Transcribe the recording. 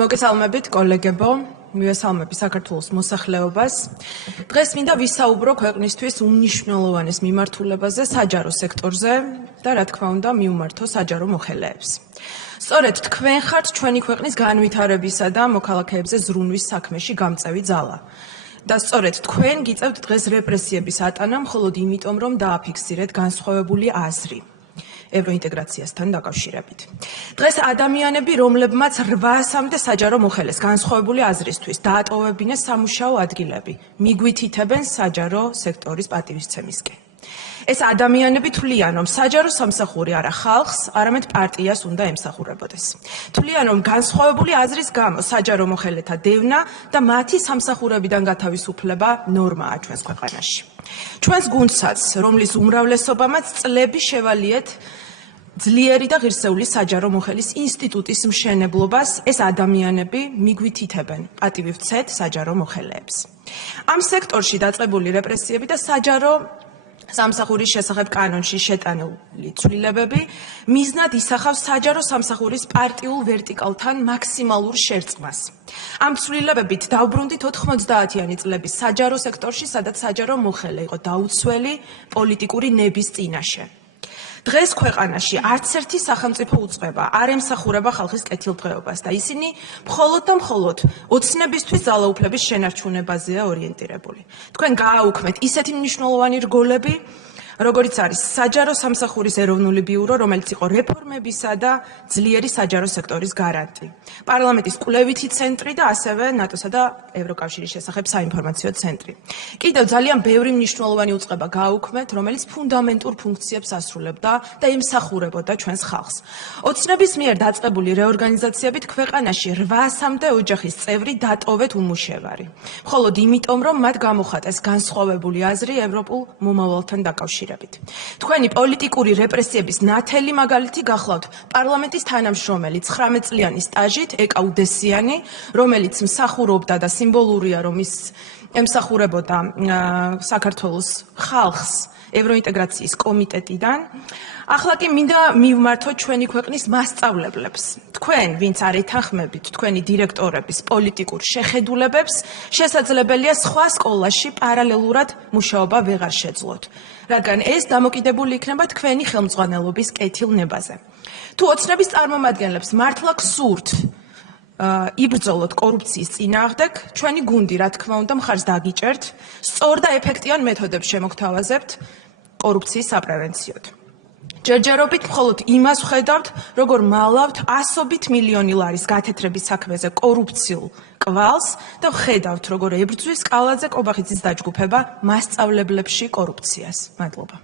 მოგესალმებით კოლეგებო, მივესალმები საქართველოს მოსახლეობას. დღეს მინდა ვისაუბრო ქვეყნისთვის უმნიშვნელოვანეს მიმართულებაზე, საჯარო სექტორზე და რა თქმა უნდა მივმართო საჯარო მოხელეებს. სწორედ თქვენ ხართ ჩვენი ქვეყნის განვითარებისა და მოქალაქეებზე ზრუნვის საქმეში გამწევი ძალა. და სწორედ თქვენ გიწევთ დღეს რეპრესიების ატანა მხოლოდ იმიტომ, რომ დააფიქსირეთ განსხვავებული აზრი. ევროინტეგრაციასთან დაკავშირებით. დღეს ადამიანები, რომლებმაც 800-მდე საჯარო მოხელეს განსხვავებული აზრისთვის, დაატოვებინეს სამუშაო ადგილები, მიგვითითებენ საჯარო სექტორის პატივისცემისკენ. ეს ადამიანები თვლიან, რომ საჯარო სამსახური არა ხალხს, არამედ პარტიას უნდა ემსახურებოდეს. თვლიან, რომ განსხვავებული აზრის გამო საჯარო მოხელეთა დევნა და მათი სამსახურებიდან გათავისუფლება ნორმაა ჩვენს ქვეყანაში. ჩვენს გუნდსაც, რომლის უმრავლესობამაც წლები შევალიეთ ძლიერი და ღირსეული საჯარო მოხელის ინსტიტუტის მშენებლობას, ეს ადამიანები მიგვითითებენ პატივი ვცეთ საჯარო მოხელეებს. ამ სექტორში დაწყებული რეპრესიები და საჯარო სამსახურის შესახებ კანონში შეტანილი ცვლილებები მიზნად ისახავს საჯარო სამსახურის პარტიულ ვერტიკალთან მაქსიმალურ შერწყმას. ამ ცვლილებებით დავბრუნდით 90-იანი წლების საჯარო სექტორში, სადაც საჯარო მოხელე იყო დაუცველი პოლიტიკური ნების წინაშე. დღეს ქვეყანაში არც ერთი სახელმწიფო უწყება არ ემსახურება ხალხის კეთილდღეობას და ისინი მხოლოდ და მხოლოდ ოცნებისთვის ძალაუფლების შენარჩუნებაზეა ორიენტირებული. თქვენ გააუქმეთ ისეთი მნიშვნელოვანი რგოლები, როგორიც არის საჯარო სამსახურის ეროვნული ბიურო, რომელიც იყო რეფორმებისა და ძლიერი საჯარო სექტორის გარანტი. პარლამენტის კვლევითი ცენტრი და ასევე ნატოსა და ევროკავშირის შესახებ საინფორმაციო ცენტრი. კიდევ ძალიან ბევრი მნიშვნელოვანი უწყება გააუქმეთ, რომელიც ფუნდამენტურ ფუნქციებს ასრულებდა და ემსახურებოდა ჩვენს ხალხს. ოცნების მიერ დაწყებული რეორგანიზაციებით ქვეყანაში 800-მდე ოჯახის წევრი დატოვეთ უმუშევარი. მხოლოდ იმიტომ, რომ მათ გამოხატეს განსხვავებული აზრი ევროპულ მომავალთან დაკავშირებით. თქვენი პოლიტიკური რეპრესიების ნათელი მაგალითი გახლავთ პარლამენტის თანამშრომელი 19 წლიანი სტაჟით ეკა უდესიანი, რომელიც მსახურობდა და სიმბოლურია, რომ ის ემსახურებოდა საქართველოს ხალხს ევროინტეგრაციის კომიტეტიდან. ახლა კი მინდა მივმართო ჩვენი ქვეყნის მასწავლებლებს. თქვენ, ვინც არ ეთანხმებით თქვენი დირექტორების პოლიტიკურ შეხედულებებს, შესაძლებელია სხვა სკოლაში პარალელურად მუშაობა ვეღარ შეძლოთ, რადგან ეს დამოკიდებული იქნება თქვენი ხელმძღვანელობის კეთილნებაზე. თუ ოცნების წარმომადგენლებს მართლა გსურთ იბრძოლოთ კორუფციის წინააღმდეგ, ჩვენი გუნდი, რა თქმა უნდა, მხარს დაგიჭერთ, სწორ და ეფექტიან მეთოდებს შემოგთავაზებთ კორუფციის საპრევენციოდ. ჯერჯერობით მხოლოდ იმას ვხედავთ, როგორ მალავთ ასობით მილიონი ლარის გათეთრების საქმეზე კორუფციულ კვალს და ვხედავთ, როგორ ებრძვის კალაძე კობახიძის დაჯგუფება მასწავლებლებში კორუფციას. მადლობა.